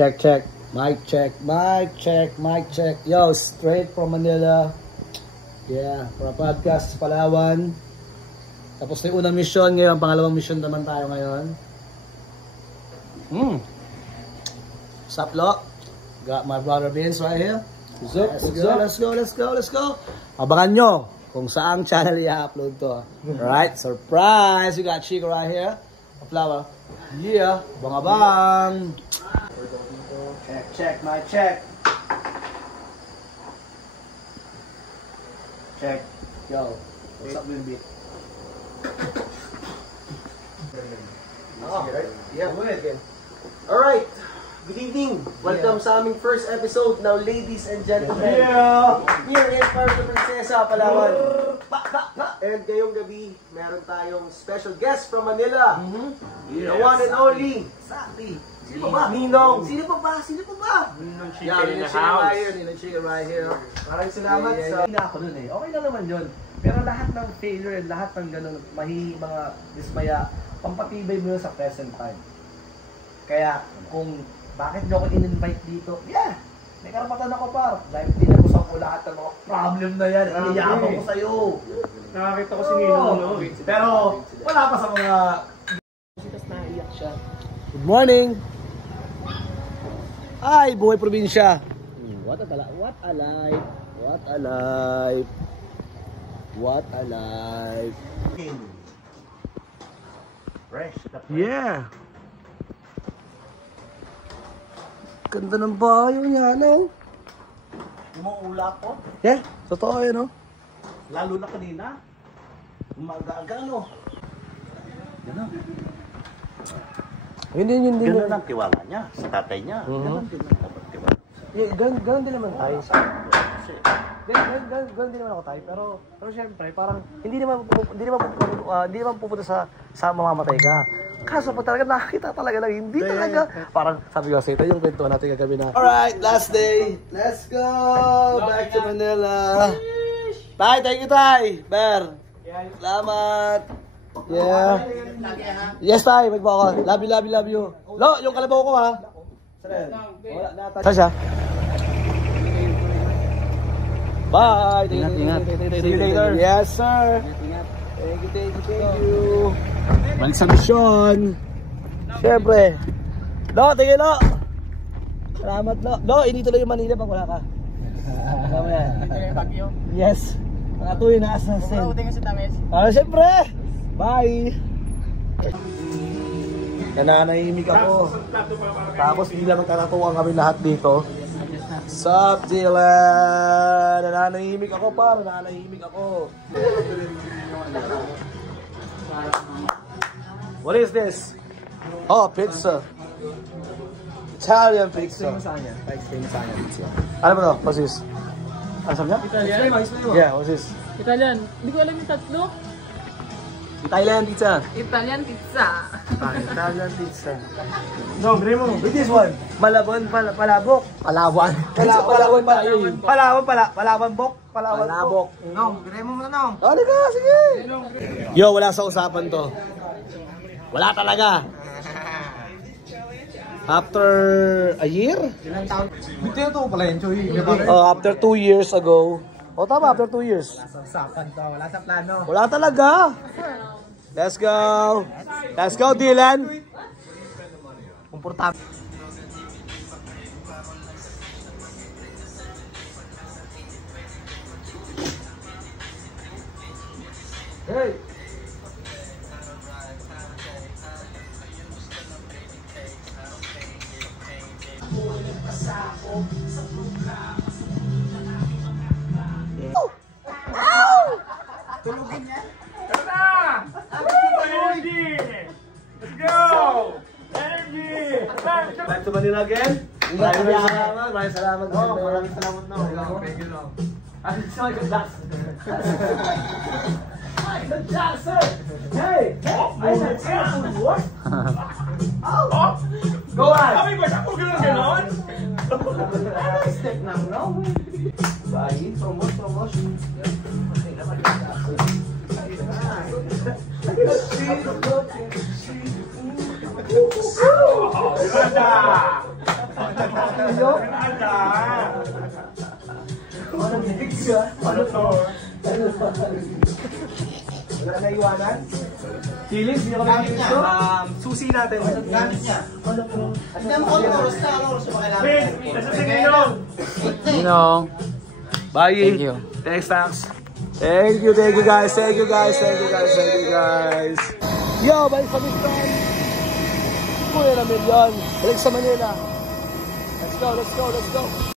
Check, check. Mic check, mic check, mic check. Yo, straight from Manila. Yeah, for a podcast sa Palawan. Tapos na yung unang mission ngayon, pangalawang mission naman tayo ngayon. What's up, Lo? Got my brother Vince right here. Let's go. Abangan nyo kung saang channel i-upload to. Alright, surprise! We got Chico right here. A flower. Yeah, abang-abang. Check, my check. Check. Yo, what's up, Wimby? Yeah, go ahead, Alright, good evening. Welcome sa aming first episode now, ladies and gentlemen. Here in Puerto Princesa, Palawan. And ngayong gabi, meron tayong special guest from Manila. The one and only. Exactly. Sino ba? Ninong. Sino pa ba? Ninong Chicken in the house. Ninong Chicken right here. Maraming salamat sa... Hindi ako nun eh. Okay lang naman yun. Pero lahat ng failure, lahat ng ganun, mga dismaya, pampatibay mo yun sa present time. Kaya, kung bakit nyo ako in-invite dito, yeah, may karapatan ako par. Dahil tinagusan ko lahat ng mga problem na yan. Iniyaman ko sa'yo. Nakakita ko si Ninong, no? Pero, wala pa sa mga... Tapos naiyak siya. Good morning! Ay, buhay probinsya. What a life. What a life. What a life. What a life. Fresh. Yeah. Ganda ng bayo niya, no? Umuulap po. Yeah, totoo yun, no? Lalo na kanina. Umaga-aga, no? Gano'n. Yun din. Gano'n ang tiwala niya sa tatay niya. Gano'n din ang dapat tiwala. Gano'n din naman tayo. Gano'n din naman ako tayo. Pero syempre, parang hindi naman pupunta sa mamamatay ka. Kaso pag talaga nakakita talaga lang, hindi talaga. Parang sabi ko sa ito yung kwentuhan natin kagabi na. Alright, last day. Let's go! Back to Manila. Tay, thank you, Tay. Ber. Salamat. Yeah. Yes, Tay. Magpo ako. Love you. Lo, yung kalabaw ko, ha? Saan siya? Bye. Ingat. See you later. Yes, sir. Thank you. Balik sa misyon. Siyempre. Lo, tingin, Lo. Salamat, Lo. Lo, inituloy yung Manila pag wala ka. Tama yan. Yes. Mga tuloy na assassin. Siyempre. Bye. Nananahimik ako. Tapos bigla magkakatuwang kami lahat dito. Sup, Dylan? Nananahimik ako pa. Nananahimik ako. What is this? Oh, pizza. Italian pizza. Ano ba ito? What's this? Ano sabi niya? Italian? Yeah, what's this? Italian. Hindi ko alam yung tatlo. Italian pizza. Italian pizza. Italian pizza. No, Remo. With this one? Palabon, Palabok. Palawan. Palawan pala yun. Palawan bok. Palabok. No, Remo mo na, no. Ano ka? Sige. Yo, wala sa usapan to. Wala talaga. After a year? Bito to pala yun, Choy. After 2 years ago. Tama, after 2 years. Usapan to, wala sa plano. Wala talaga. Let's go. Let's go, Dylan. Komportable. Hey. Tulugin niya. Energy! Let's go! Energy! Back to Manila again. Maraming salamat. Maraming salamat, no. Thank you, no. It's like a Jackson. Michael Jackson! Hey! Michael Jackson, what? Oh! Go on! Sabi ko siya kung gano'n? Step na, no? Bye. Promotion. Ganda! Emilio? Ano to? Wala na iwanan? Feelings, hindi ako nag-iisip. Susi natin. Gamit niya. Hindi mo kung oras na, ano oras na ba kailangan? Please, nasa sinino. Ninong. Bye. Thank you. Thanks, thanks. Thank you guys. Thank you guys. Yo, balik sa Mistral. Kuya na milyon. Balik sa Manila. Let's go.